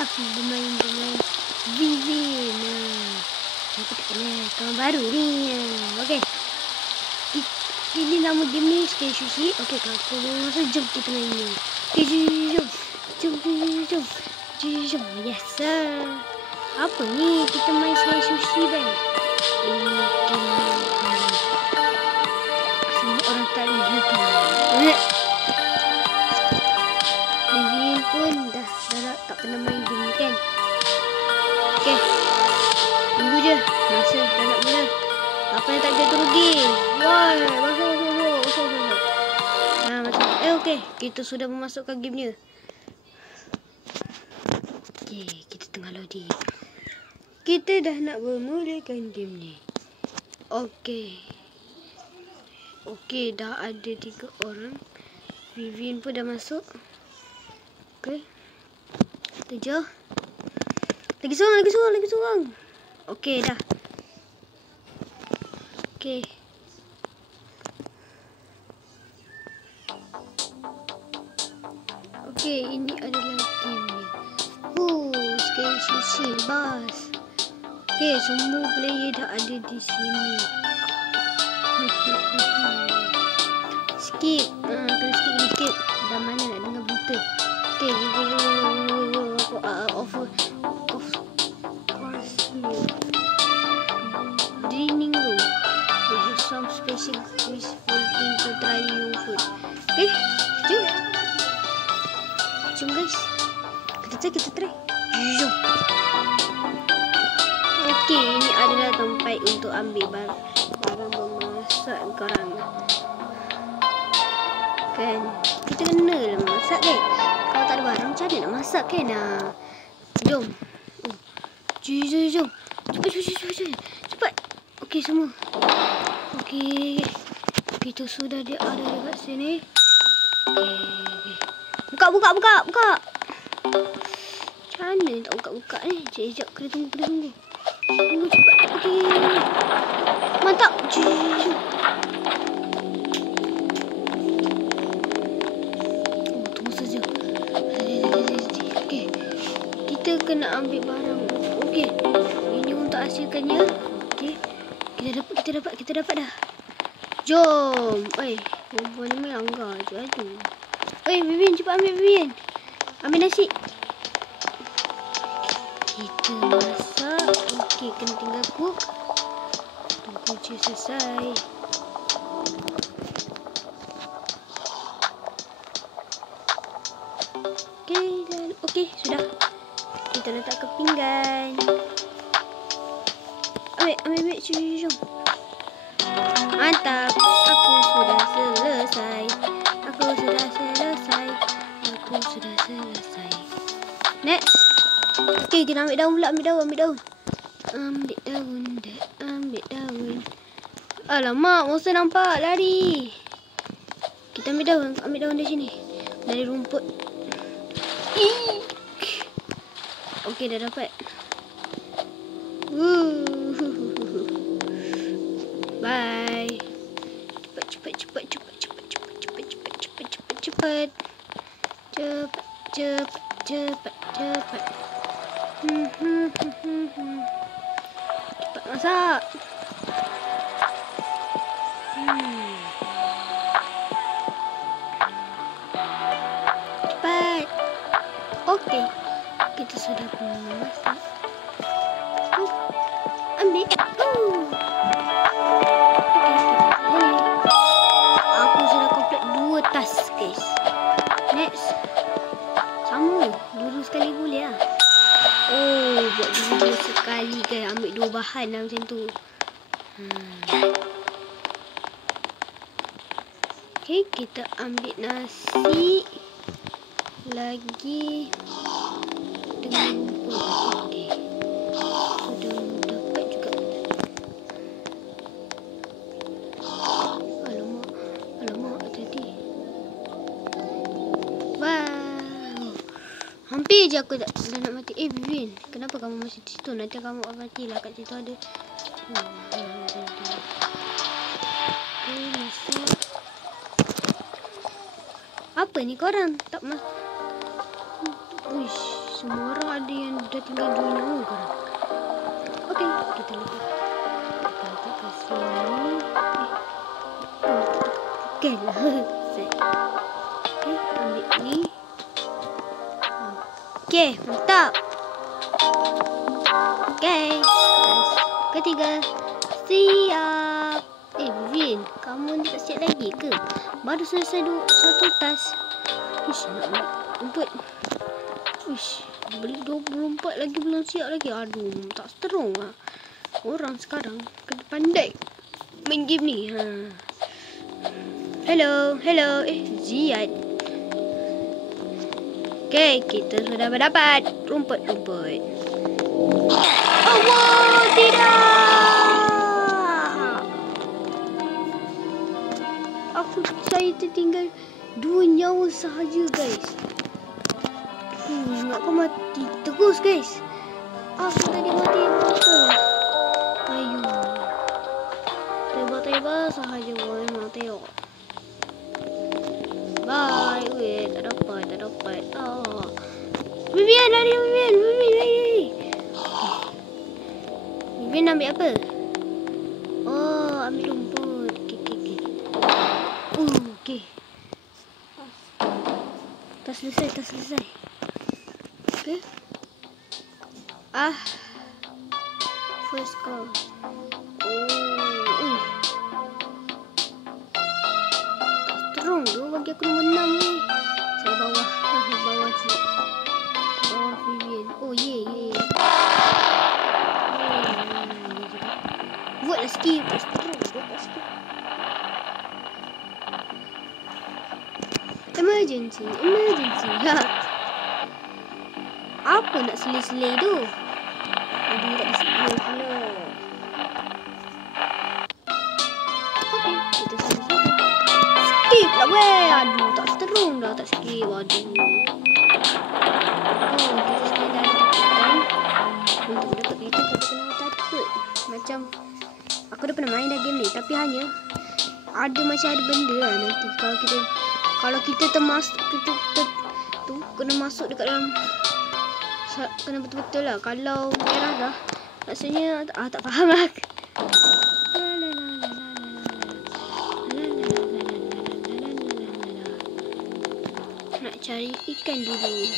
Aku bermain dengan Vivien. Aku tak kenal kawan baru ni. Okey. Ini nama game ni Scare Sushi. Okey, kalau so jom kita main ni. Okey, jom. Yes sir. Apa ni? Kita main Scare Sushi bang. Ini semua orang tak review. Vivien pun dah tak pernah main game ni kan. Okey. Tunggu je. Masa dah nak mula. Apa yang tak ada tu rugi. Wah, masuk. Macam okey, kita sudah memasukkan gamenya. Okey, kita tengah loading. Kita dah nak memulakan game ni. Okey, dah ada 3 orang. Vivien pun dah masuk. Okey. 7. Lagi seorang. Okey, dah. Okey. Okey, ini adalah game ni. Scare Sushi Bus. Okey, semua player dah ada di sini. Skip. Kena skip. Dah mana nak dengar berita. Okey, off dining room. We have some special quiz for things to try new food. Okay, jom guys. Kita try. Jom. Okay, ini adalah tempat untuk ambil barang memasak korang. Kan, kita kena lah masak kan. Kalau tak ada barang macam mana nak masak kan. Jom. Jom. Cepat. Okey semua. Okey. Kita sudah ada dekat sini. Okey. Buka. Macam mana tak buka ni? Sekejap, kena tunggu. Tunggu cepat. Okey. Mantap. Tunggu saja. Okey. Kita kena ambil barang. Okey. Ini untuk hasilkannya. Okey. Kita dapat dah. Jom. Perempuan ni main langgar je. Aduh. Vivien, cepat ambil Vivien. Ambil nasi. Kita masak. Okey, kena tinggal cook. Tunggu je selesai. Okey, sudah. Kita letak ke pinggan. Ambil, jom. Mantap. Aku sudah selesai. Next. Okey, kita ambil daun pula. Ambil daun. Alamak, monster nampak. Lari. Kita ambil daun dari sini. Dari rumput. Okey, dah dapat. Bye. Cepat. Cepat masak. Cepat. Okey, kita sudah memasak. Ambil. Aku sudah komplit 2 task guys. Next. Sama. Dulu sekali boleh lah. Buat dulu sekali kan. Ambil 2 bahan lah macam tu. Okey, kita ambil nasi. Lagi. Dengan rumput. Okey. Sudah dapat juga. Alamak. Tadi. Hampir je aku dah nak mati. Vivien, kenapa kamu masih di situ? Nanti kamu matilah. Kat situ ada. Masak. Apa ni korang? Tak Uish, semua orang ada yang dah tinggal 2 nyawa kan. Okey, kita letak. Kita letak kat sini. Okey lah. Set. Okey, ambil ni. Okey, mantap. Okey. Ketiga. Siap. Vin, kamu tak siap lagi ke? Baru selesai satu task. Ish, nak ambil rumput. Ish, beli 24 lagi belum siap lagi. Aduh, tak seterong lah. Orang sekarang kena pandai main game ni. Hello. Ziad. Okay, kita sudah mendapat rumput-rumput. Allah, tidak. Saya tertinggal 2 nyawa sahaja, guys. Ingatkan mati terus, guys. Aku tadi mati betul. Ayo. Tiba-tiba sahaja boleh mati. Bye. Wait, tak dapat. Oh. Vivian, lari. Vivian ambil apa? Oh, ambil rumput. Okay. Tak selesai. Okay. First call. Terung tu bagi aku nombor 6 ni. Saya bawah tu. Bawah Vivian. Oh, ye. Buatlah skip. Terung. Emergency. Apa nak selai-selai tu? Aduh, tak diselai pula. Okey, kita selesai. Skip lah weh. Aduh, tak seterung dah. Tak skip. Aduh. Kita sekarang dah ada takutan. Untuk dapat kereta, tapi kena takut. Macam aku dah pernah main dah game ni. Tapi hanya macam ada benda lah nanti. Kalau kita termasuk, kita kena masuk dekat dalam, kena betul-betul lah. Kalau merah dah, rasanya tak faham lah. Nak cari ikan dulu.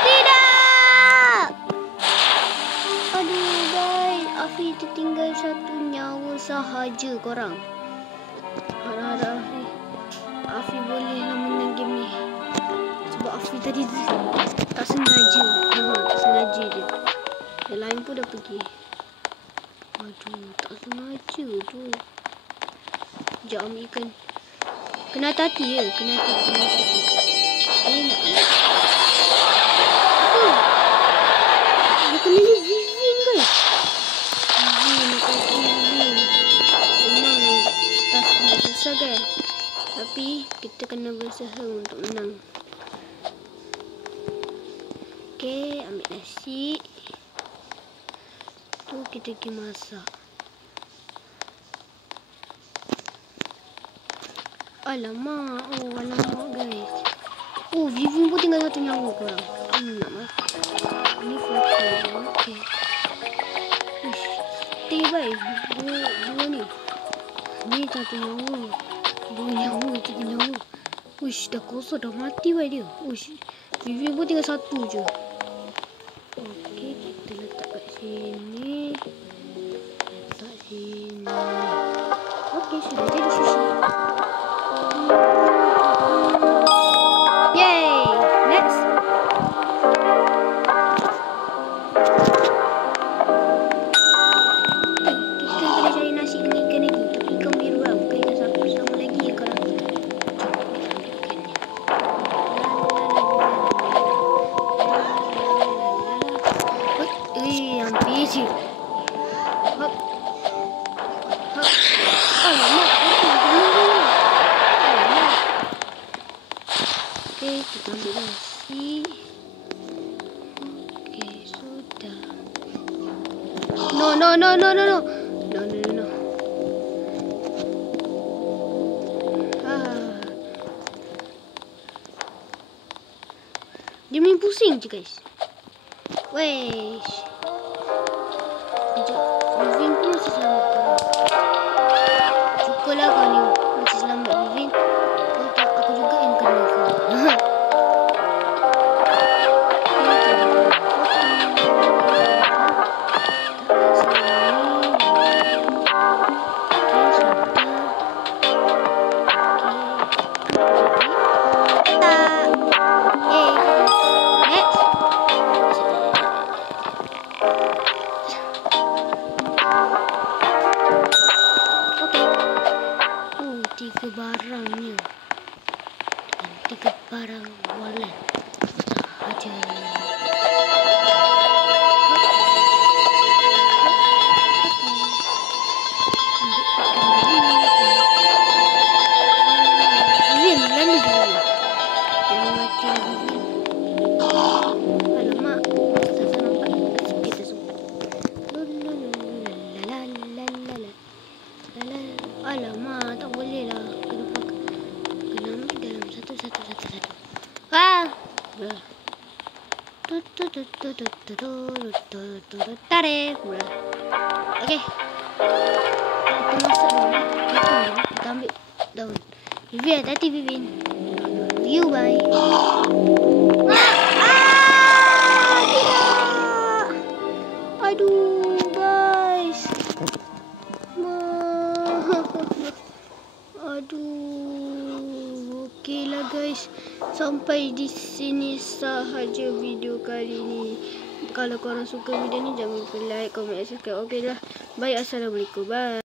Tidak! Aduh guys, Afi tertinggal 1 nyawa sahaja korang. Harap-harap Afi boleh lah menang game ni. Sebab Afi tadi tak sengaja. Tak sengaja je. Yang lain pun dah pergi. Aduh, tak sengaja tu. Sekejap ambil ikan. Kena hati-hati ya. Kena hati-hati. Nak ambil. Dia kena ni Vivin guys. Vivin. Memang task ni susah guys. Tapi kita kena berusaha untuk menang. Okay, ambil nasi. Tu kita pergi masak. Alamak. Alamak guys. Vivin pun tinggal 1 nyawa korang. Nak masak. Ni foto. Okay. Stay guys. Dua ni. Ni 1 nyawa. 2 nyawa. 3 nyawa. Dah kosong. Dah mati dia. Vivin pun tinggal 1 je. Okay, kita letak kat sini. Letak sini. Okay, sudah jadi sushi. Yay! Next. Kita kena cari nasi dengan ikan lagi. Tapi ikan biru lah. Bukan ikan sama lagi ya korang. Hampir je. Hop. Alamak. Okay, kita ambil nasi. Okay, sudah. No. Dia main pusing je guys. Wesh. Sekejap. Vivin pun masih selamat. Syukurlah kau ni masih selamat Vivin. Kau tak aku juga yang kena kau. Tiga barangnya dan 3 barang wallet sahaja. Vivin berani Vivin. Jangan mati Vivin. Alamak, saya nampak sikit dah semua. Alamak, tak boleh lah. Kena ambil dalam satu. Wah. Tarik. Okey. Kita masuk dulu. Kita ambil daun. Vivin, hati Vivin. You bye. Tidak. Aduh, guys. Aduh, okeylah guys. Sampai di sini sahaja video kali ini. Kalau korang suka video ni, jangan lupa like, comment, subscribe. Okeylah. Bye, assalamualaikum. Bye.